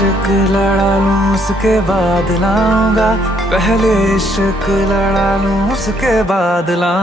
इश्क लड़ा लूं उसके बाद लाऊंगा, पहले इश्क लड़ा लूं उसके बाद लाऊंगा।